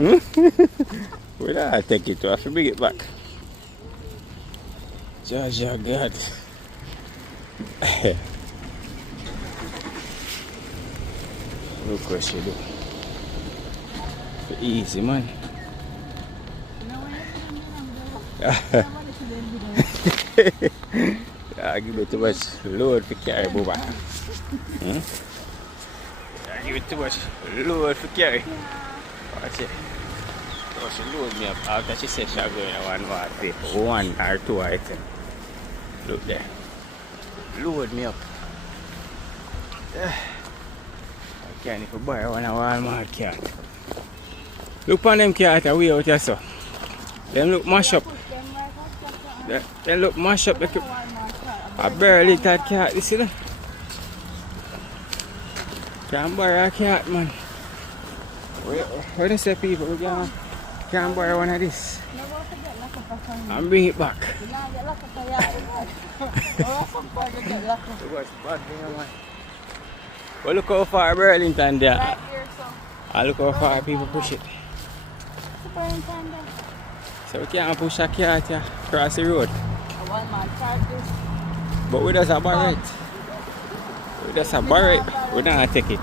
We don't take it, we have to bring it back. Jaja God. Look what she do. Easy man. I give it too much load for carry, Booba. I give it too much load for carry. Watch it. So she load me up after she said she's going to one more paper. One or two items. Look there. Load me up. I can't even buy one of Walmart cat. Look on them cat away out here so. Them look mash up. They look mash up like a barely that cat, you see that? Can't buy a cat, man. Where they say people, we can't buy one of this. And bring it back. Well, look how far Burlington there. Right here, so. And look how far people push it. So we can't push a cat here across the road. But we just a barrette. We just a barrette. We don't take it.